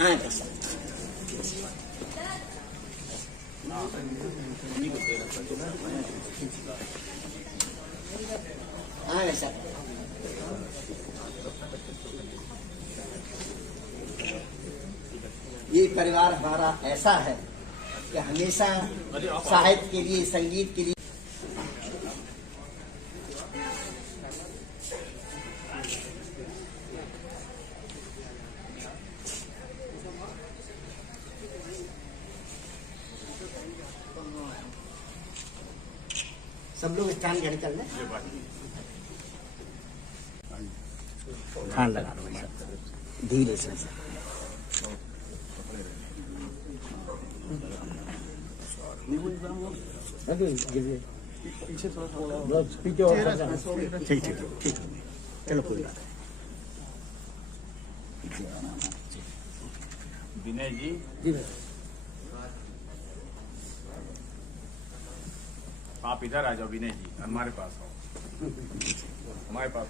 हाँ कैसा हाँ कैसा ये परिवार हमारा ऐसा है कि हमेशा साहित्य के लिए, संगीत के लिए सब लोग स्टैंड घड़ी चल रहे ध्यान लगा लो धीरे से पीछे थोड़ा ठीक ठीक ठीक चलो कोई बात विनय जी जी आप इधर आ जाओ विनय जी, हमारे पास आओ, हमारे पास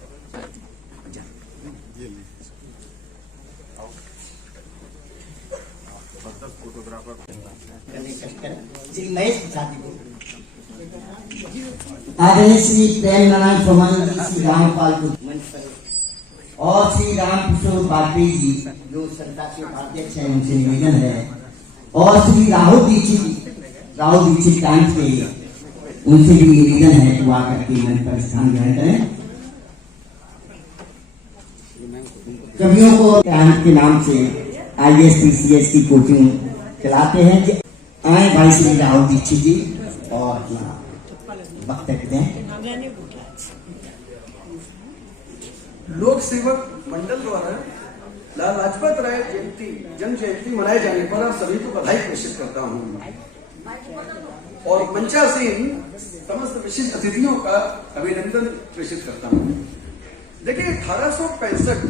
आओ। जबरदस्त फोटोग्राफर आदरणीय श्री प्रेम नारायण चौहान जी, श्री रामपाल और श्री राम किशोर वाजपेयी जी जो संस्था के उपाध्यक्ष हैं, उनसे निवेदन है, और श्री राहुल दीक्षित टाइम्स के उनसे भी निवेदन है कि वो आकर के मंच पर स्थान ग्रहण करें। कवियों को कैंप के नाम से IAS PCS की कोचिंग चलाते हैं। आए भाई श्री राहुल दीक्षित जी और अपना वक्तव्य दें। लोक सेवक मंडल द्वारा लाला लाजपत राय जन्म जयंती मनाए जाने पर आप सभी को बधाई प्रेषित करता हूँ और मंचासीन समस्त विशिष्ट अतिथियों का अभिनंदन प्रेषित करता हूँ। देखिए 1865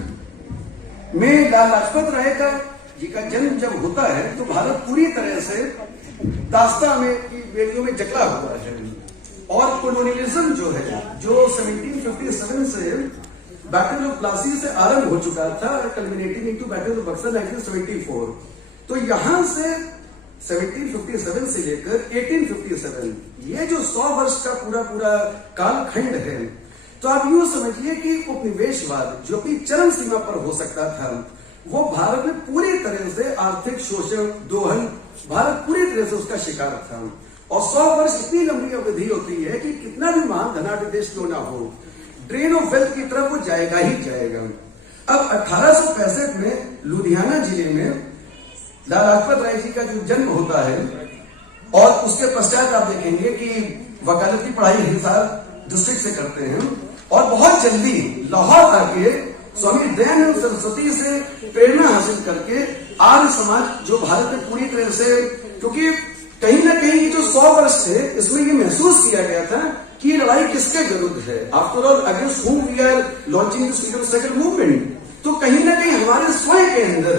में लाला लाजपत राय जी का जन्म जब होता है तो भारत पूरी तरह से दास्ता में की बेड़ियों में जकड़ा हुआ है और कोलोनियलिज्म जो है जो 1757 से बैटल ऑफ प्लासी से आरंभ हो चुका था, culminating into battle of Buxar 1974। तो यहां से 1757 से लेकर 1857 ये जो 100 वर्ष का पूरा कालखंड है, तो आप यूं समझिए कि उपनिवेशवाद जो कि चरम सीमा पर हो सकता था, वो भारत में पूरी तरह से आर्थिक शोषण, दोहन, भारत पूरी तरह से उसका शिकार था। और 100 वर्ष इतनी लंबी अवधि होती है कि कितना भी महान धनाढ्य देश क्यों ना हो, ड्रेन ऑफ वेल्थ की तरफ वो जाएगा ही जाएगा। अब 1865 में लुधियाना जिले में लाला लाजपत राय जी का जो जन्म होता है और उसके पश्चात आप देखेंगे कि वकालत की पढ़ाई हिसार डिस्ट्रिक्ट से करते हैं और बहुत जल्दी लाहौर आके स्वामी दयानंद सरस्वती से प्रेरणा हासिल करके आर्य समाज जो भारत में पूरी तरह से, क्योंकि कहीं ना कहीं ये जो 100 वर्ष थे इसमें ये महसूस किया गया था कि लड़ाई किसके विरुद्ध है, after all against whom we are launching this freedom struggle movement. तो कहीं ना कहीं हमारे स्वयं के अंदर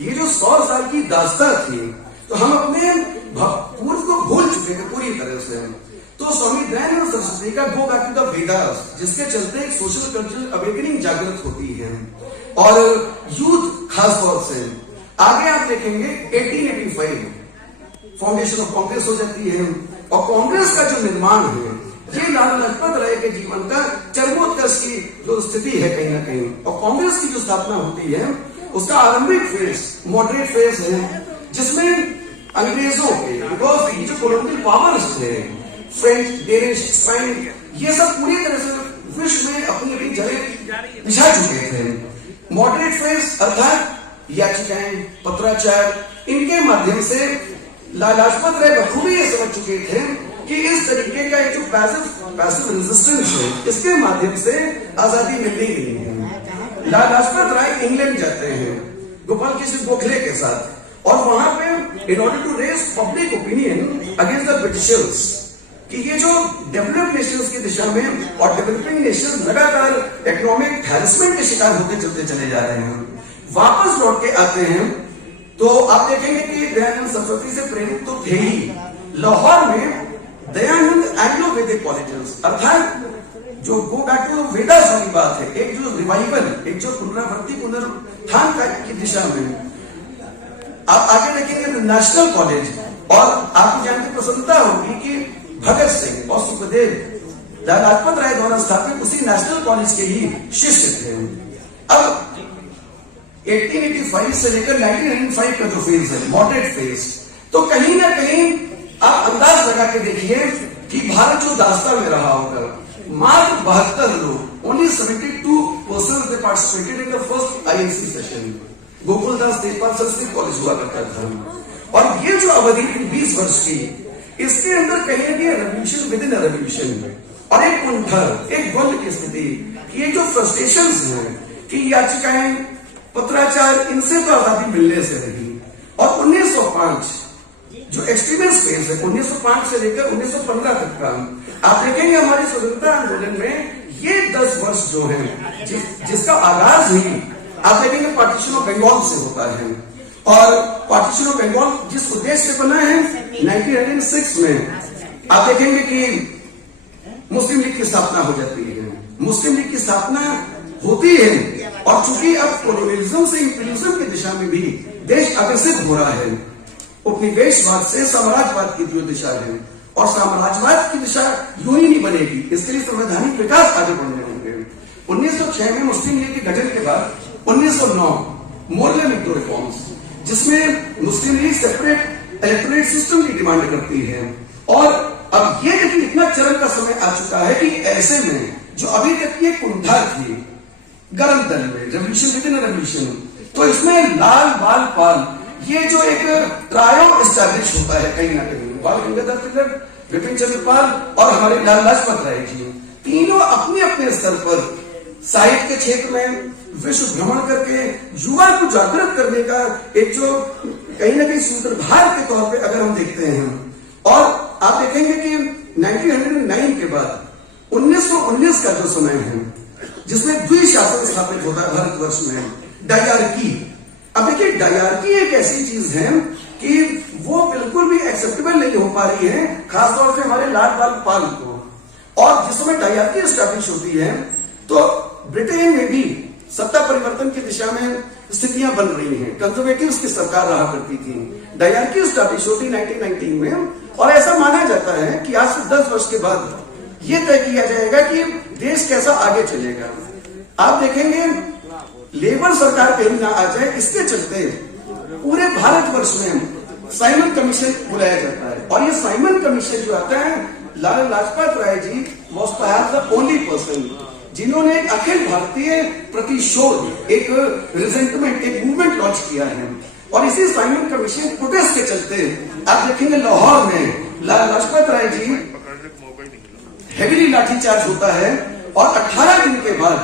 ये जो 100 साल की दास्ता थी, तो हम अपने पूर्व को भूल चुके थे पूरी तरह से। तो स्वामी दयानंद सरस्वती का go back to the Vedas, जिसके चलते एक सोशल कल्चरल अवेकनिंग जागृत होती है और यूथ खास तौर से। आगे आप देखेंगे 1885 फाउंडेशन ऑफ कांग्रेस हो जाती है और कांग्रेस का जो निर्माण है ये लाला लाजपत राय के जीवन का चरमोत्कर्ष की जो स्थिति है कहीं ना कहीं। और कांग्रेस की जो स्थापना होती है उसका आरंभिक फेज मॉडरेट फेज है, जिसमें अंग्रेजों के बिकॉज ये जो कॉलोनियल पावर्स थे, फ्रेंच, डेनिश, स्पेन, ये सब पूरी तरह से विश्व में अपनी अपनी जगह बिछा चुके थे। मॉडरेट फेज अर्थात याचिकाएं, पत्राचार, इनके माध्यम से लाला लाजपत राय बखूबी ये समझ चुके थे कि इस तरीके का एक जो पैसिव रेजिस्टेंस है, इसके माध्यम से आजादी मिलनी नहीं है। लाला लाजपत राय इंग्लैंड जाते हैं गोपाल कृष्ण गोखले के साथ और वहां पे in order to raise public opinion against the Britishers कि ये जो डेवलप्ड नेशंस की दिशा में और डेवलपिंग नेशंस लगातार इकोनॉमिक हैरेसमेंट के शिकार होते चलते चले जा रहे हैं। वापस लौट के आते हैं तो आप देखेंगे कि दयानंद सरस्वती से प्रेरित तो थे ही। लाहौर में दयानंद एंग्लो वैदिक कॉलेजेस अर्थात जो गो बैक टू वेदास वाली बात है, एक जो रिवाइवल, एक जो पुनरावृत्ति पुनरुत्थान की दिशा में आप आगे देखेंगे नेशनल कॉलेज, और आपकी जानकर प्रसन्नता होगी कि भगत सिंह और सुखदेव लाला लाजपत राय द्वारा स्थापित उसी नेशनल कॉलेज के ही शिष्य थे। अब 1885 से लेकर 1905 का जो फेज है, मॉडरेट फेज, तो कहीं ना कहीं आप अंदाज लगा के देखिए कि भारत जो दास्ता में रहा होगा, मात्र 72 लोग, only 72% they participated in the first INC session। Gokuldas Tejpal Sanskrit college हुआ करता था, और ये जो अवधि थी 20 वर्ष की, इसके अंदर कहीं ना कहीं रेवोल्यूशन विद इन रेवोल्यूशन, और एक कुंठा, एक द्वंद की स्थिति, कि ये जो फ्रस्ट्रेशंस हैं कि याचिकाएं, पत्राचार, इनसे तो आजादी मिलने से रही, और 1905 जो एक्सट्रीमिस्ट फेज है, 1905 से लेकर 1915 तक का, आप देखेंगे हमारे स्वतंत्रता आंदोलन में ये 10 वर्ष जो है, जिसका आगाज ही आप देखेंगे पार्टीशन ऑफ बंगाल से होता है, और पार्टीशन ऑफ बंगाल जिस उद्देश्य से बना है 1906 में, आप देखेंगे कि मुस्लिम लीग की स्थापना हो जाती है। मुस्लिम लीग की स्थापना होती है, और चूंकि अब कोलोनियलिज्म से इंपीरियलिज्म की दिशा में भी देश अग्रसित हो रहा है, उपनिवेशवाद से साम्राज्यवाद की जो दिशा है, और साम्राज्यवाद की दिशा यूं ही नहीं बनेगी, इसके लिए संवैधानिक विकास आगे बढ़ने होंगे। 1906 में मुस्लिम लीग के गठन के बाद 1909 मोरले दो रिफॉर्म्स, जिसमें मुस्लिम लीग सेपरेट इलेक्टोरेट सिस्टम की डिमांड करती है, और अब ये देखिए इतना चरण का समय आ चुका है कि ऐसे में जो अभी तक ये कुंठा थी गर्म दल में, रेवोल्यूशन विद इन रेवोल्यूशन, तो इसमें लाल बाल पाल, ये जो एक ट्रायो एस्टैब्लिश होता है कहीं ना कहीं, बाल गंगाधर तिलक, विपिन चंद्र पाल और हमारे लाला लाजपत राय जी, तीनों अपने अपने स्तर पर साहित्य के क्षेत्र में विश्व भ्रमण करके युवा को जागृत करने का एक जो कहीं ना कहीं सूत्रधार के तौर पे अगर हम देखते हैं, और आप देखेंगे कि 1909 के बाद 1919 का जो समय है, जिसमें द्विशासन स्थापित होता है भारतवर्ष में, डायरकी। अब देखिए डायरकी एक ऐसी चीज है कि वो बिल्कुल भी एक्सेप्टेबल नहीं हो पा रही है, खासतौर से हमारे लाल बाल पाल को, और जिस समय डायरकी एस्टैब्लिश होती है तो ब्रिटेन में भी सत्ता परिवर्तन की दिशा में स्थितियां बन रही हैं, कंजर्वेटिव्स की सरकार रहा करती थी, डायरकी एस्टैब्लिश होती 1919 में, और ऐसा माना जाता है कि आज से 10 वर्ष के बाद ये तय किया जाएगा कि देश कैसा आगे चलेगा। आप देखेंगे लेबर सरकार कहीं ना आ जाए, इसके चलते पूरे भारतवर्ष में साइमन कमीशन बुलाया जाता है, और ये साइमन कमीशन जो आता है, Lala Lajpat Rai ji was perhaps the only person जिन्होंने एक अखिल भारतीय प्रतिशोध, एक रिजेंटमेंट, एक मूवमेंट लॉन्च किया है, और इसी साइमन कमीशन प्रोटेस्ट के चलते आप देखेंगे लाहौर में लाला लाजपत राय जी हेवीली लाठीचार्ज होता है, और 18 दिन के बाद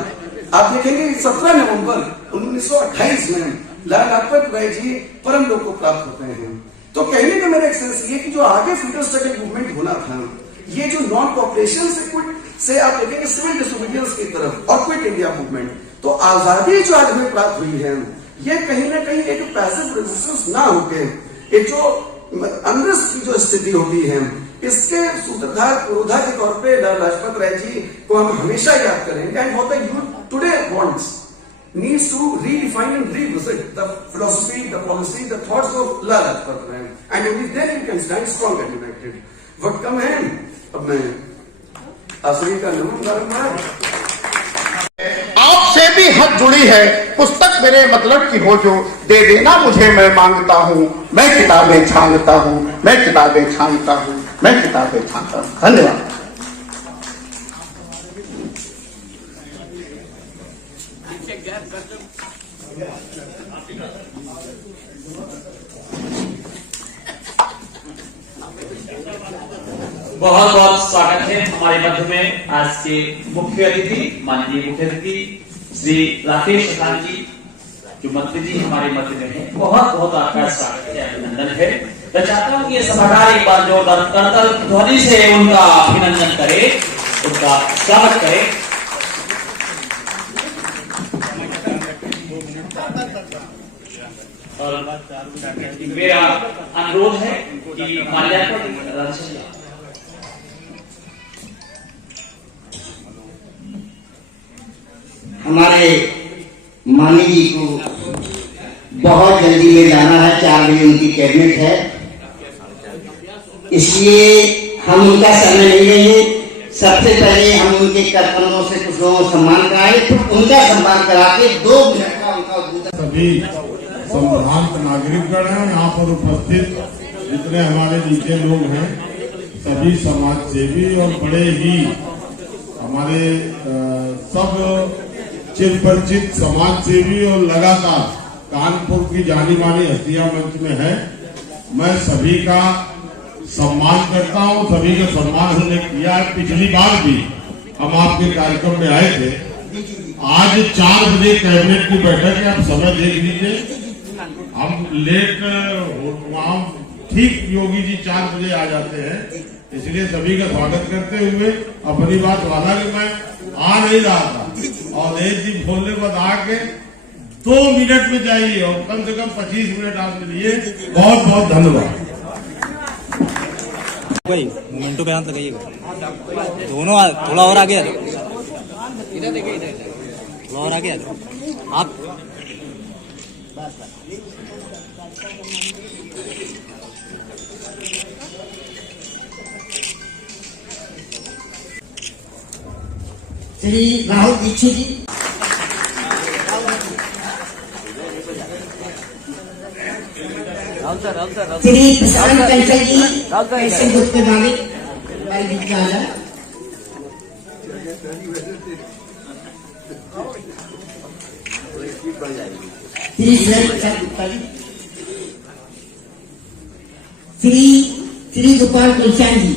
आप देखेंगे 17 नवंबर 1928 में लाला लाजपत राय जी परम लोक को प्राप्त होते हैं। तो कहने का मेरा एक सेंस ये कि जो आगे फ्रीडम स्ट्रगल मूवमेंट होना था, ये जो नॉन कॉपरेशन से क्विट से आप देखेंगे सिविल डिसोबीडियंस की तरफ, और क्विट इंडिया मूवमेंट, तो आजादी जो आज हमें प्राप्त हुई है, ये कहीं ना कहीं एक पैसिव रेजिस्टेंस ना होके एक जो अनरेस्ट की जो स्थिति होती है, इसके सूत्रधार पुरोधा के तौर पे लाला लाजपत राय जी को हम हमेशा याद करेंगे। And what the youth today wants needs to redefine and revisit the philosophy, the policy, the thoughts of Lala Lajpat Rai, and only then you can stand strong and united. वक्त कम है, अब मैं आसरी का नमन आपसे भी हद जुड़ी है, पुस्तक मेरे मतलब की हो जो, दे देना मुझे मैं मांगता हूँ, मैं किताबें छानता हूँ, मैं किताबें छानता हूँ, मैं किताबें छानता हूँ। धन्यवाद। बहुत बहुत स्वागत है हमारे मध्य में आज के मुख्य अतिथि, माननीय मुख्य अतिथि श्री राकेश शतान जी, जो मंत्री जी हमारे मध्य में है। बहुत बहुत आपका स्वागत है, अभिनंदन है। मैं चाहता हूँ कि ये सभागार एक बार जोरदार करतल ध्वनि से उनका अभिनंदन करे, उनका स्वागत करे। और मेरा अनुरोध है कि माल्यार्पण हमारे माननीय जी को बहुत जल्दी में जाना है, 4 बजे उनकी कैबिनेट है, इसलिए हम उनका समय नहीं लेंगे। सबसे पहले हम उनके कर्तव्यों से कुछ लोगों को सम्मान कराए, फिर उनका सम्मान करा के 2 मिनट का उनका उद्बोधन। सभी संभ्रांत नागरिकगण हैं, यहाँ पर उपस्थित जितने हमारे नीचे लोग हैं, सभी समाज सेवी और बड़े ही हमारे सब चिरपरिचित समाज सेवी और लगातार कानपुर की जानी मानी हस्तियां मंच में है। मैं सभी का सम्मान करता हूं, सभी का सम्मान हमने किया है। पिछली बार भी हम आपके कार्यक्रम में आए थे। आज 4 बजे कैबिनेट की बैठक है, आप समय देख लीजिए। हम लेट वहां ठीक योगी जी 4 बजे आ जाते हैं, इसलिए सभी का स्वागत करते हुए अपनी बात वादा कि मैं आ नहीं रहा था और एक जी बोलने के बाद आके 2 मिनट में जाइए और कम से कम 25 मिनट आपके लिए बहुत बहुत धन्यवाद। भाई मोमेंटो पे हाथ लगाइएगा, दोनों थोड़ा और आगे आ जाओ, थोड़ा और आगे आ जाओ आप। श्री राहुल दीक्षित जी, श्री प्रशांत कंसल जी, ऐसे ग्रुप के मालिक हमारे बीच में आ जाए। श्री सुरेश प्रसाद गुप्ता जी, श्री गोपाल तुलसियान जी,